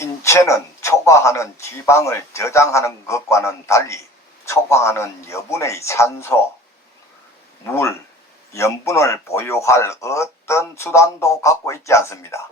인체는 초과하는 지방을 저장하는 것과는 달리 초과하는 여분의 산소, 물, 염분을 보유할 어떤 수단도 갖고 있지 않습니다.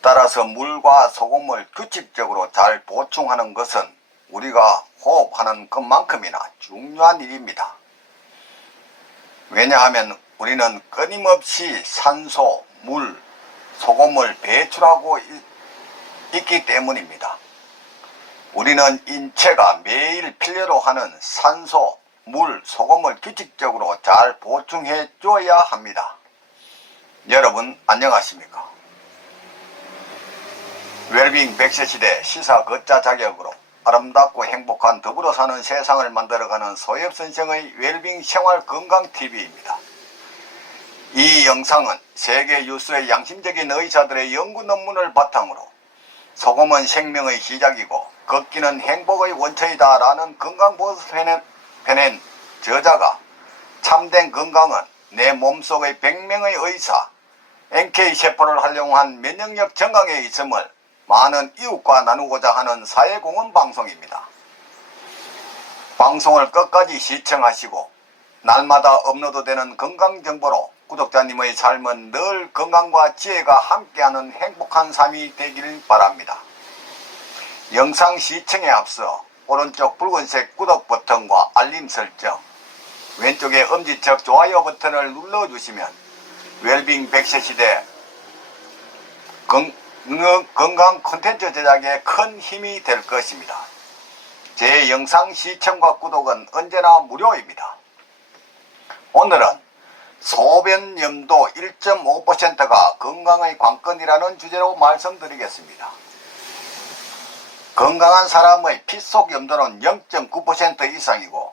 따라서 물과 소금을 규칙적으로 잘 보충하는 것은 우리가 호흡하는 것만큼이나 중요한 일입니다. 왜냐하면 우리는 끊임없이 산소, 물, 소금을 배출하고 있기 때문입니다. 우리는 인체가 매일 필요로 하는 산소, 물, 소금을 규칙적으로 잘 보충해 줘야 합니다. 여러분 안녕하십니까? 웰빙 100세 시대 시사 걷자 자격으로 아름답고 행복한 더불어 사는 세상을 만들어가는 소엽선생의 웰빙 생활 건강 TV입니다. 이 영상은 세계 유수의 양심적인 의사들의 연구 논문을 바탕으로 소금은 생명의 시작이고 걷기는 행복의 원천이다 라는 건강보고서를 펴낸 저자가 참된 건강은 내 몸속의 100명의 의사 NK세포를 활용한 면역력 증강에 있음을 많은 이웃과 나누고자 하는 사회공헌 방송입니다. 방송을 끝까지 시청하시고 날마다 업로드되는 건강정보로 구독자님의 삶은 늘 건강과 지혜가 함께하는 행복한 삶이 되기를 바랍니다. 영상 시청에 앞서 오른쪽 붉은색 구독 버튼과 알림 설정, 왼쪽에 엄지척 좋아요 버튼을 눌러주시면 웰빙 100세 시대 건강 콘텐츠 제작에 큰 힘이 될 것입니다. 제 영상 시청과 구독은 언제나 무료입니다. 오늘은 소변염도 1.5%가 건강의 관건이라는 주제로 말씀드리겠습니다. 건강한 사람의 피 속 염도는 0.9% 이상이고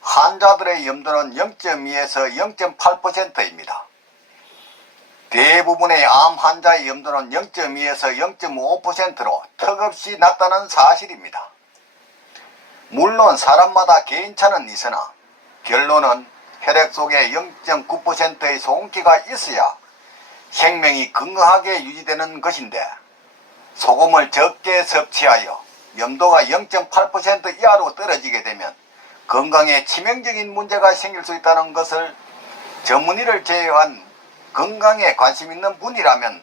환자들의 염도는 0.2에서 0.8%입니다. 대부분의 암 환자의 염도는 0.2에서 0.5%로 턱없이 낮다는 사실입니다. 물론 사람마다 개인차는 있으나 결론은 혈액 속에 0.9%의 소금기가 있어야 생명이 건강하게 유지되는 것인데 소금을 적게 섭취하여 염도가 0.8% 이하로 떨어지게 되면 건강에 치명적인 문제가 생길 수 있다는 것을 전문의를 제외한 건강에 관심 있는 분이라면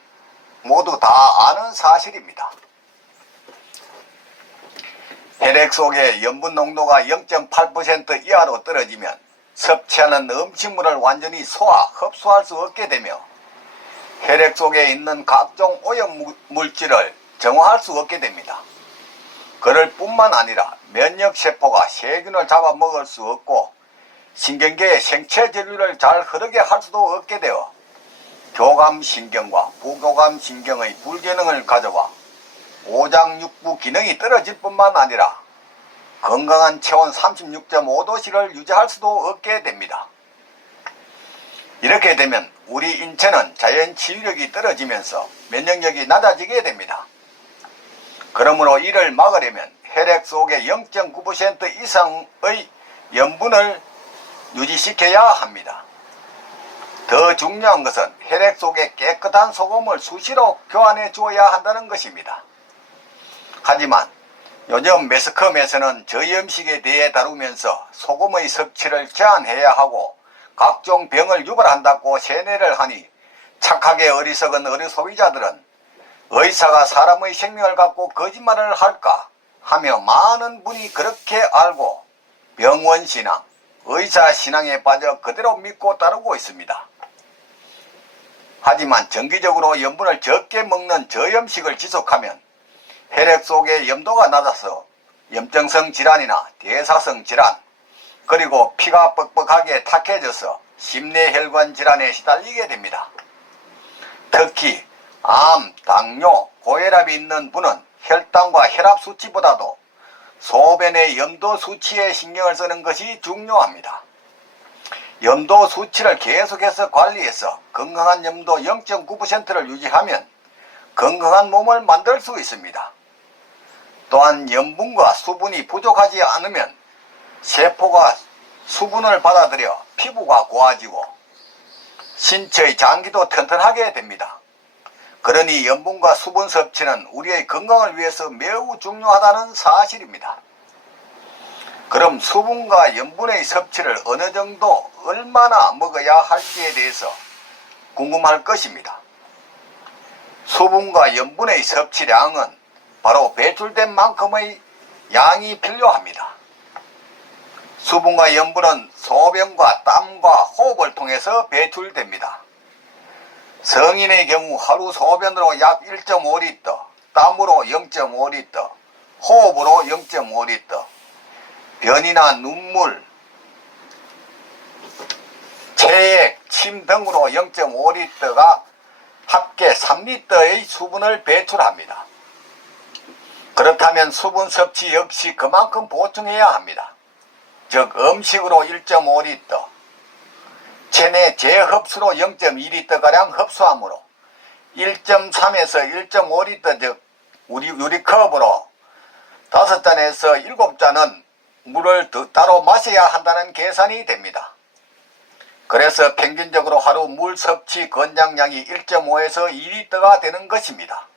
모두 다 아는 사실입니다. 혈액 속의 염분 농도가 0.8% 이하로 떨어지면 섭취하는 음식물을 완전히 흡수할 수 없게 되며 혈액 속에 있는 각종 오염물질을 정화할 수 없게 됩니다. 그럴 뿐만 아니라 면역세포가 세균을 잡아먹을 수 없고 신경계의 생체 전류를 잘 흐르게 할 수도 없게 되어 교감신경과 부교감신경의 불기능을 가져와 오장육부 기능이 떨어질 뿐만 아니라 건강한 체온 36.5도씨를 유지할 수도 없게 됩니다. 이렇게 되면 우리 인체는 자연 치유력이 떨어지면서 면역력이 낮아지게 됩니다. 그러므로 이를 막으려면 혈액 속에 0.9% 이상의 염분을 유지시켜야 합니다. 더 중요한 것은 혈액 속에 깨끗한 소금을 수시로 교환해 주어야 한다는 것입니다. 하지만 요즘 매스컴에서는 저염식에 대해 다루면서 소금의 섭취를 제한해야 하고 각종 병을 유발한다고 세뇌를 하니 착하게 어리석은 어리 소비자들은 의사가 사람의 생명을 갖고 거짓말을 할까 하며 많은 분이 그렇게 알고 병원신앙, 의사신앙에 빠져 그대로 믿고 따르고 있습니다. 하지만 정기적으로 염분을 적게 먹는 저염식을 지속하면 혈액 속의 염도가 낮아서 염증성 질환이나 대사성 질환, 그리고 피가 뻑뻑하게 탁해져서 심내혈관 질환에 시달리게 됩니다. 특히 암, 당뇨, 고혈압이 있는 분은 혈당과 혈압 수치보다도 소변의 염도 수치에 신경을 쓰는 것이 중요합니다. 염도 수치를 계속해서 관리해서 건강한 염도 0.9%를 유지하면 건강한 몸을 만들 수 있습니다. 또한 염분과 수분이 부족하지 않으면 세포가 수분을 받아들여 피부가 고와지고 신체의 장기도 튼튼하게 됩니다. 그러니 염분과 수분 섭취는 우리의 건강을 위해서 매우 중요하다는 사실입니다. 그럼 수분과 염분의 섭취를 어느 정도 얼마나 먹어야 할지에 대해서 궁금할 것입니다. 수분과 염분의 섭취량은 바로 배출된 만큼의 양이 필요합니다. 수분과 염분은 소변과 땀과 호흡을 통해서 배출됩니다. 성인의 경우 하루 소변으로 약 1.5리터, 땀으로 0.5리터, 호흡으로 0.5리터, 변이나 눈물, 체액, 침 등으로 0.5리터가 합계 3리터의 수분을 배출합니다. 그렇다면 수분 섭취 역시 그만큼 보충해야 합니다. 즉 음식으로 1.5리터, 체내 재흡수로 0.2리터가량 흡수하므로 1.3에서 1.5리터 즉 유리컵으로 5잔에서 7잔은 물을 따로 마셔야 한다는 계산이 됩니다. 그래서 평균적으로 하루 물 섭취 권장량이 1.5에서 2리터가 되는 것입니다.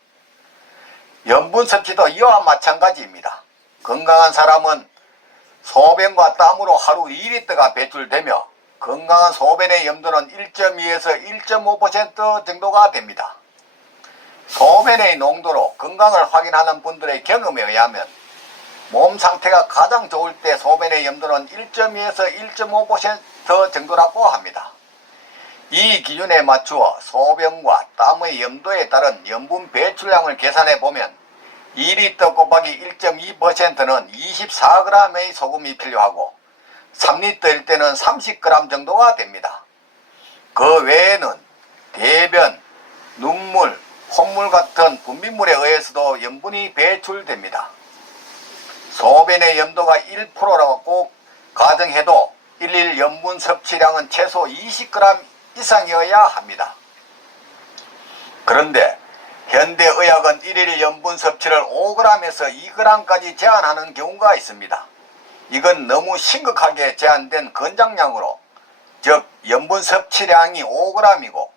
염분 섭취도 이와 마찬가지입니다. 건강한 사람은 소변과 땀으로 하루 2리터가 배출되며 건강한 소변의 염도는 1.2에서 1.5% 정도가 됩니다. 소변의 농도로 건강을 확인하는 분들의 경험에 의하면 몸 상태가 가장 좋을 때 소변의 염도는 1.2에서 1.5% 정도라고 합니다. 이 기준에 맞추어 소변과 땀의 염도에 따른 염분 배출량을 계산해 보면 2리터 곱하기 1.2%는 24g의 소금이 필요하고 3리터일 때는 30g 정도가 됩니다. 그 외에는 대변, 눈물, 콧물 같은 분비물에 의해서도 염분이 배출됩니다. 소변의 염도가 1%라고 가정해도 일일 염분 섭취량은 최소 20g 이상이어야 합니다. 그런데 현대의학은 일일 염분 섭취를 5g에서 2g까지 제한하는 경우가 있습니다. 이건 너무 심각하게 제한된 권장량으로, 즉 염분 섭취량이 5g이고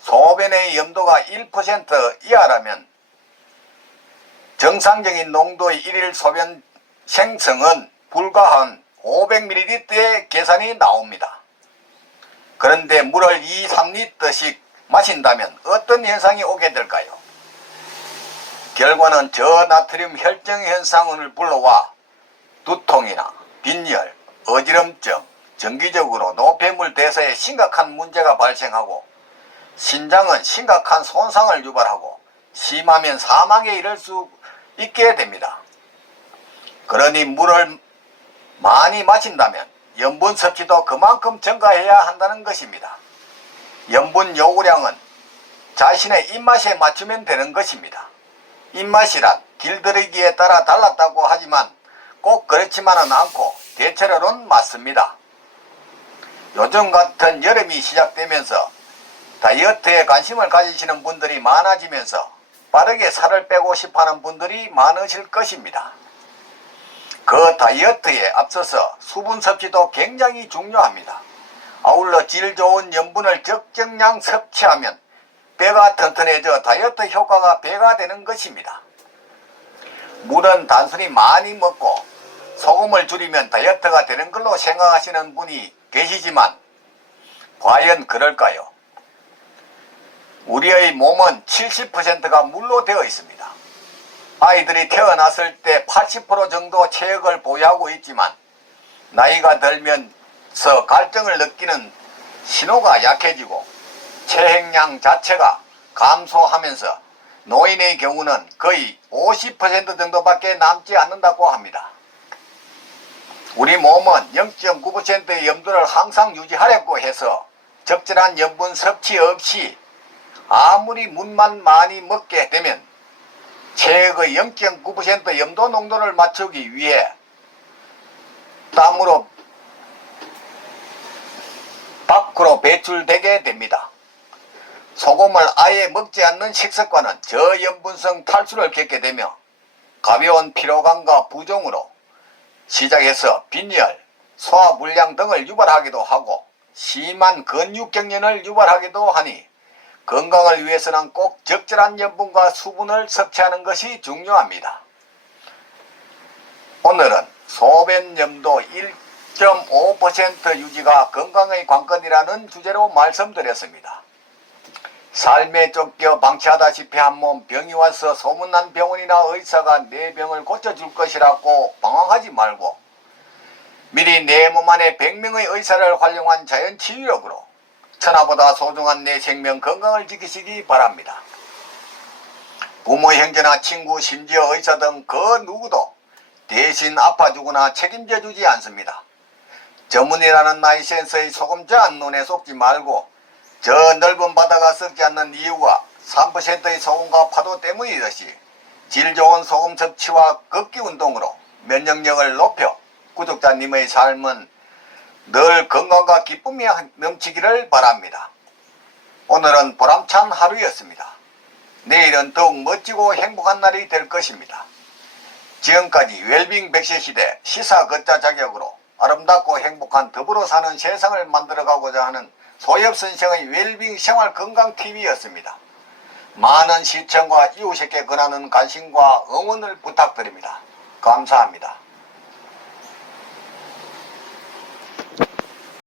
소변의 염도가 1% 이하라면 정상적인 농도의 일일 소변 생성은 불과 한 500ml의 계산이 나옵니다. 그런데 물을 2, 3리터씩 마신다면 어떤 현상이 오게 될까요? 결과는 저나트륨 혈증 현상을 불러와 두통이나 빈혈, 어지럼증, 정기적으로 노폐물 대사에 심각한 문제가 발생하고 신장은 심각한 손상을 유발하고 심하면 사망에 이를 수 있게 됩니다. 그러니 물을 많이 마신다면 염분 섭취도 그만큼 증가해야 한다는 것입니다. 염분 요구량은 자신의 입맛에 맞추면 되는 것입니다. 입맛이란 길들이기에 따라 달랐다고 하지만 꼭 그렇지만은 않고 대체로는 맞습니다. 요즘 같은 여름이 시작되면서 다이어트에 관심을 가지시는 분들이 많아지면서 빠르게 살을 빼고 싶어하는 분들이 많으실 것입니다. 그 다이어트에 앞서서 수분 섭취도 굉장히 중요합니다. 아울러 질 좋은 염분을 적정량 섭취하면 뼈가 튼튼해져 다이어트 효과가 배가 되는 것입니다. 물은 단순히 많이 먹고 소금을 줄이면 다이어트가 되는 걸로 생각하시는 분이 계시지만 과연 그럴까요? 우리의 몸은 70%가 물로 되어 있습니다. 아이들이 태어났을 때 80% 정도 체력을 보유하고 있지만 나이가 들면서 갈증을 느끼는 신호가 약해지고 체액량 자체가 감소하면서 노인의 경우는 거의 50% 정도밖에 남지 않는다고 합니다. 우리 몸은 0.9%의 염도를 항상 유지하려고 해서 적절한 염분 섭취 없이 아무리 물만 많이 먹게 되면 체액의 0.9% 염도 농도를 맞추기 위해 땀으로 밖으로 배출되게 됩니다. 소금을 아예 먹지 않는 식습관은 저염분성 탈수를 겪게 되며 가벼운 피로감과 부종으로 시작해서 빈혈, 소화불량 등을 유발하기도 하고 심한 근육경련을 유발하기도 하니 건강을 위해서는 꼭 적절한 염분과 수분을 섭취하는 것이 중요합니다. 오늘은 소변염도 1.5% 유지가 건강의 관건이라는 주제로 말씀드렸습니다. 삶에 쫓겨 방치하다시피 한 몸 병이 와서 소문난 병원이나 의사가 내 병을 고쳐줄 것이라고 방황하지 말고 미리 내 몸 안에 100명의 의사를 활용한 자연치유력으로 천하보다 소중한 내 생명 건강을 지키시기 바랍니다. 부모, 형제나 친구, 심지어 의사 등 그 누구도 대신 아파주거나 책임져 주지 않습니다. 전문이라는 나이센스의 소금잔 눈에 속지 말고 저 넓은 바다가 썩지 않는 이유가 3%의 소금과 파도 때문이듯이 질 좋은 소금 섭취와 걷기 운동으로 면역력을 높여 구독자님의 삶은 늘 건강과 기쁨이 넘치기를 바랍니다. 오늘은 보람찬 하루였습니다. 내일은 더욱 멋지고 행복한 날이 될 것입니다. 지금까지 웰빙 100세 시대 시사 걷자 자격으로 아름답고 행복한 더불어 사는 세상을 만들어가고자 하는 소엽선생의 웰빙 생활건강TV였습니다. 많은 시청과 이웃에게 권하는 관심과 응원을 부탁드립니다. 감사합니다.